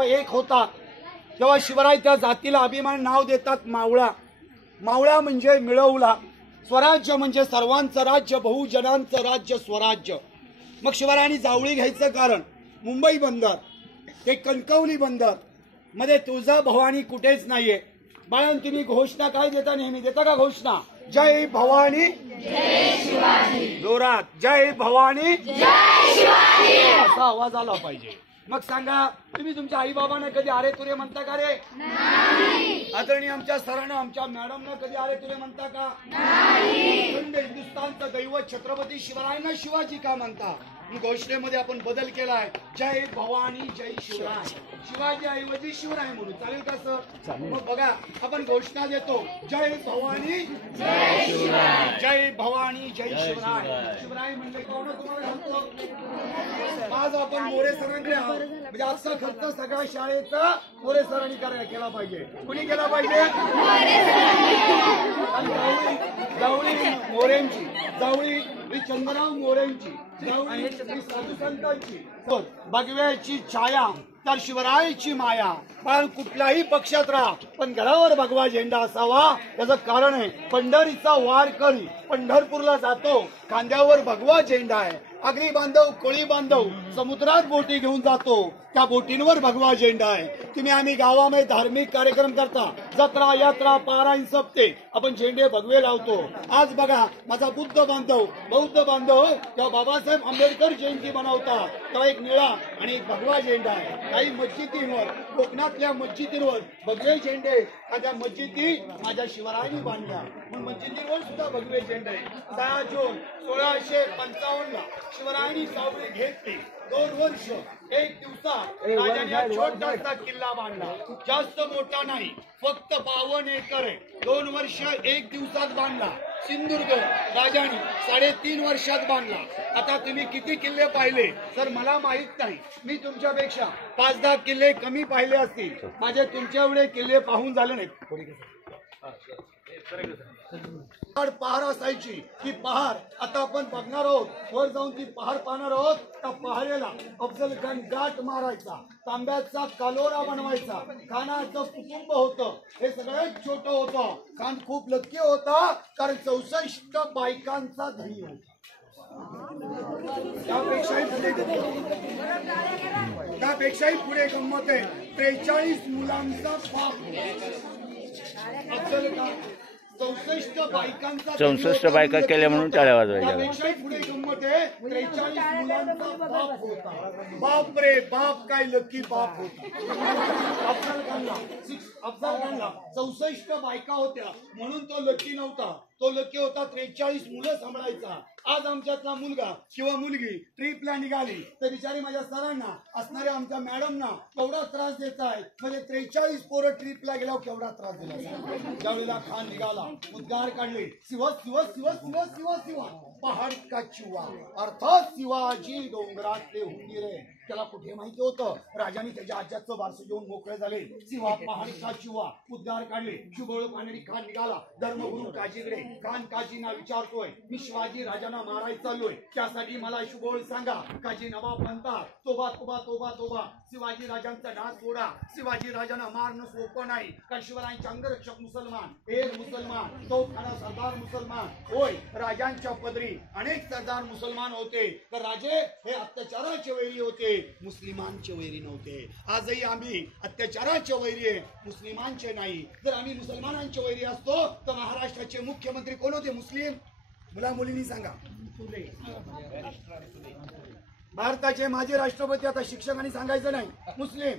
जेव्हा एक होतात तेव्हा शिवराय त्या जातीला अभिमान नाव देतात मावळा. मावळा म्हणजे मिळवला. स्वराज्य म्हणजे सर्वांचं राज्य, बहुजनांचं राज्य स्वराज्य. मग शिवरायांनी जावळी घ्यायचं कारण मुंबई बंदर, ते कणकवली बंदर मध्ये तुळजाभवानी कुठेच नाहीये. बाळांनो, तुम्ही घोषणा काय देता? नेहमी देता का घोषणा? जय भवानी जय शिवाजी. जोरात जय भवानी जय शिवाजी असा आवाज आला पाहिजे. मग सांगा, तुम्ही तुमच्या आई बाबांना कधी अरे तुरे म्हणता का रे? नाही. आदरणीय आमच्या सरांना, आमच्या मॅडमना कधी अरे तुरे म्हणता का? नाही. हिंदुस्थानचं दैवत छत्रपती शिवरायांना शिवाजी का म्हणता? घोषणेमध्ये आपण बदल केलाय, जय भवानी जय शिवराय. शिवाजी ऐवजी शिवराय म्हणून चालेल का सर? मग बघा, आपण घोषणा देतो, जय भवानी जय शिवराय, जय भवानी जय शिवराय. शिवराय म्हणजे कोण तुम्हाला सांगतो? आज आपण मोरे सरांकडे आहोत, म्हणजे आजचा खर्च सगळ्या शाळेचा मोरे सरांनी केला पाहिजे. कुणी केला पाहिजे? जावळी मोरेंची, जावळी चंद्रराव मोरेंची, जावळी साधू संतांची, भगव्याची छाया तर शिवरायाची माया. पण कुठल्याही पक्षात राहा, पण घरावर भगवा झेंडा असावा. त्याचं कारण आहे, पंढरीचा वारकरी पंढरपूरला जातो, खांद्यावर भगवा झेंडा आहे. आगरी बांधव, कोळी बांधव समुद्रात बोटी घेऊन जातो, त्या बोटींवर भगवा झेंडा आहे. तुम्ही आम्ही गावामध्ये धार्मिक कार्यक्रम करता, जत्रा यात्रा पारायण सप्ते, आपण झेंडे भगवे लावतो. आज बघा, माझा बुद्ध बांधव, बौद्ध बांधव तेव्हा बाबासाहेब आंबेडकर जयंती बनवतात, तेव्हा एक निळा आणि एक भगवा झेंडा आहे. काही मस्जिदींवर, कोकणातल्या मस्जिदींवर भगवे झेंडे, त्या मस्जिदी माझ्या शिवरायांनी बांधल्या, म्हणून मस्जिदींवर सुद्धा भगवे झेंडे. 6 जून 1655 शिवरायांनी जावळी घेतली. 2 वर्ष 1 दिवसात राजाने छोटासा किल्ला बांधला, जास्त मोठा नाही, फक्त 52 एकर आहे. 2 वर्ष 1 दिवसात बांधला. सिंधुदुर्ग राजाने 3.5 वर्षात बांधला. आता तुम्ही किती किल्ले पाहिले तर मला माहित नाही, मी तुमच्यापेक्षा 5-10 किल्ले कमी पाहिले असतील. माझे तुमच्या एवढे किल्ले पाहून झाले नाहीत. पहार असायची, ती पहार आता आपण बघणार आहोत. वर जाऊन ती पहार पाहणार आहोत. त्या पहारेला अफजल खान गाठ मारायचा, तांब्याचा कालोरा बनवायचा, खानाचं कुटुंब होतं, हे सगळ्यात छोटं होतं. खान खूप लक्की होता, कारण 64 बायकांचा धनी होता. त्यापेक्षाही पुढे गंमत आहे, 43 मुलांचा बाप. अफजल खान 64 बायका केल्या म्हणून टाळ्या वाजवायच्या. त्यापेक्षाही पुढे गंमत आहे, 43 मुलांचा बाप होता. बाप रे बाप, काय लकी बाप होता. अफजल खानला 64 बायका होत्या, म्हणून तो लकी नव्हता. तो लकी होता 43 मुलं सांभाळायचा. आज आमच्यातला मुलगा किंवा मुलगी ट्रिपला निघाली तर बिचारी माझ्या सरांना, असणाऱ्या आमच्या मॅडमना केवढा त्रास देत आहे. म्हणजे 43 पोरं ट्रिपला गेल्यावर केवढा त्रास दिला. ज्यावेळेला खान निघाला, उद्गार काढले, शिवा शिवा शिवा शिवा शिवा शिवा पहाड का चिवा, अर्थात शिवाजी डोंगरातले हुंदीरे. त्याला कुठे माहिती होतं, राजाने त्याच्या आज्याचं वारस घेऊन मोकळे झाले. शिवा पहाड का चिवा उद्गार काढले. शुभोळ पानेरी खान निघाला धर्मगुरू काजीकडे. खान काजींना विचारतोय, मी शिवाजी राजांना मारायला चाललोय, त्यासाठी मला शुभोळ सांगा. काजी नवाब म्हणतात, तोबा तोबा तोबा तोबा, शिवाजी राजांचा डास सोडा. शिवाजी राजांना मारणं सोपं नाही, कारण शिवरायांचे अंगरक्षक मुसलमान, एक मुसलमान, तोफखाना सरदार मुसलमान. होय, राजांच्या पदरी अनेक सरदार मुसलमान होते, तर राजे हे अत्याचाराचे वैरी होते, मुस्लिमांचे वैरी नव्हते. आजही आम्ही अत्याचाराचे वैरी आहे, मुस्लिमांचे नाही. जर आम्ही मुसलमानांचे वैरी असतो तर महाराष्ट्राचे मुख्यमंत्री कोण होते? मुस्लिम. मुला मुलींनी सांगा. भारताचे माजी राष्ट्रपती, आता शिक्षकांनी सांगायचं नाही, मुस्लिम.